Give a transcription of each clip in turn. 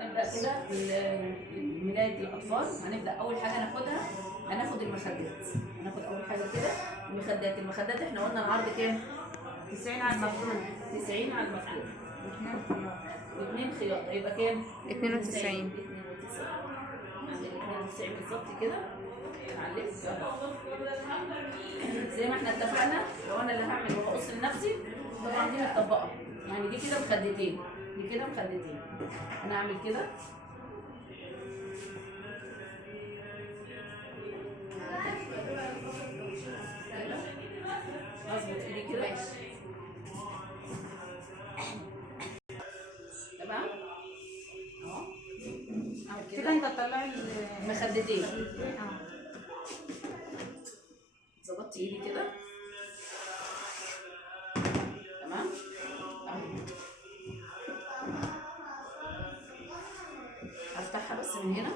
نبدأ كده ملاية الأطفال. هنبدأ أول حاجة ناخدها، هناخد المخدات. هناخد أول حاجة كده المخدات احنا قلنا العرض كام؟ 90 على المفروض. 90 على المفروض. واثنين خياطة يبقى كام؟ 92. عندك 92 بالظبط كده. معلش زي ما احنا اتفقنا، لو انا اللي هعمل وهقص لنفسي طبعا دي متطبقة، يعني دي كده مخدتين، دي كده مخدتين. انا هعمل كده اظبط ايدي كده تمام اهو. اعمل كده كده انت تطلعي مخدتين. ظبطت ايدي كده تمام اهي. هفتحها بس من هنا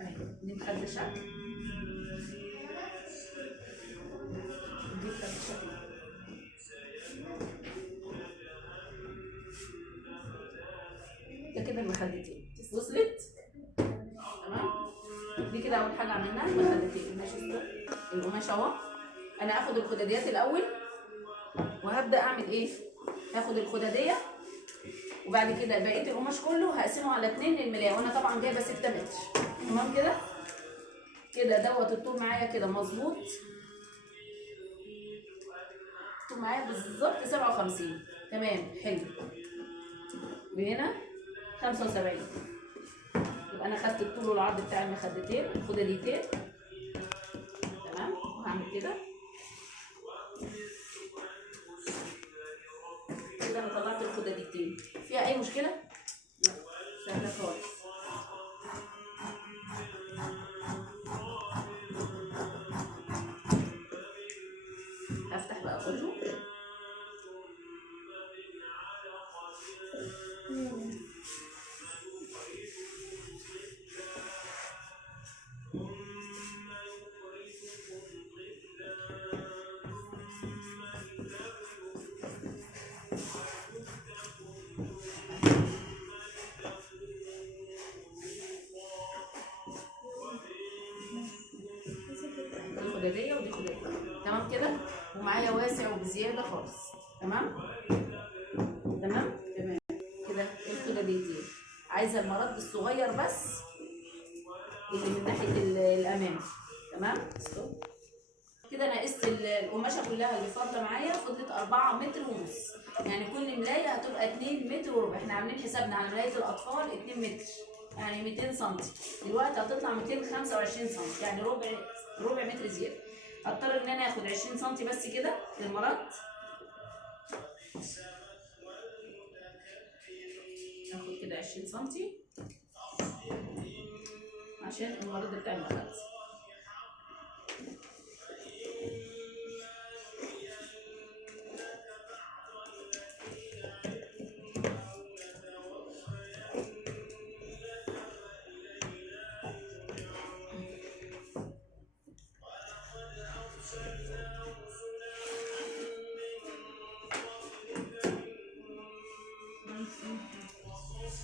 اهي. دي مخدشه، دي مخدشه كده المخدتين وصلت تمام. دي كده اول حاجه عملناها المخدتين. ماشي القماش اهو. انا هاخد الخداديات الاول وهبدا اعمل ايه؟ هاخد الخداديه وبعد كده بقيه القماش كله هقسمه على 2 للملايه، وانا طبعا جايبه 6 متر. تمام كده كده دوت الطول معايا كده مظبوط. الطول معايا بالظبط 57. تمام حلو. وهنا 75. يبقى انا خدت الطول والعرض بتاع المخدتين الخداديتين تمام. وهعمل كده كده. انا طلعت الخداديتين. فيها اي مشكله؟ لا سهله خالص. هفتح بقى كله خداديه ودي خداديه تمام كده. ومعايا واسع وبزياده خالص. تمام تمام تمام كده. الخداديتين عايزه المرد الصغير بس اللي من ناحيه الامام. تمام كده. انا قست القماشه كلها اللي فاضله معايا، فضلت 4 متر ونص. يعني كل ملايه هتبقى 2 متر وربع. احنا عاملين حسابنا على ملايه الاطفال 2 متر يعني 200 سم. دلوقتي هتطلع 225 سم يعني ربع متر زياده. هضطر ان انا اخد 20 سم بس كده للمرد. اخد كده 20 سم عشان المرد بتاع المخد.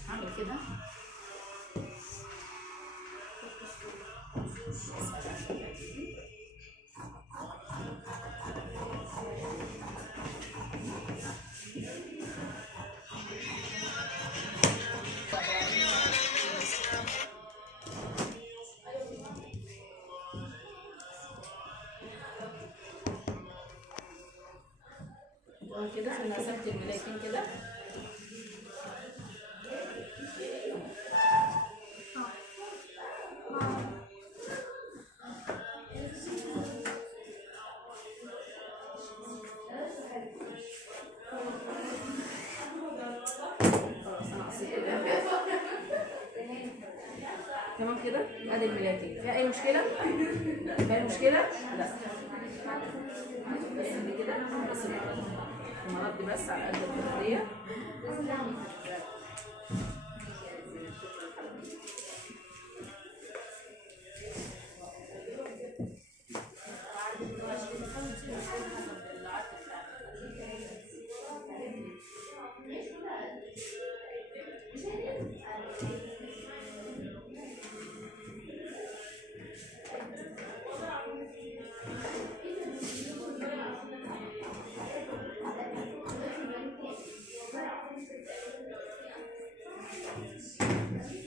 هعمل كده كده. انا قسمت الملايتين كده تمام كده. ادي الملايتين. فيها اي مشكله؟ فيها اي مشكله؟ لا بس دي كده بس المرد بس على قد الخداديه.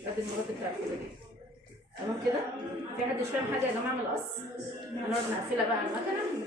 ادي المرد بتاع الكده دي. تمام كده؟ في حد مش فاهم حاجه يا جماعه من القص؟ هنقعد نقفلها بقى على المكنه.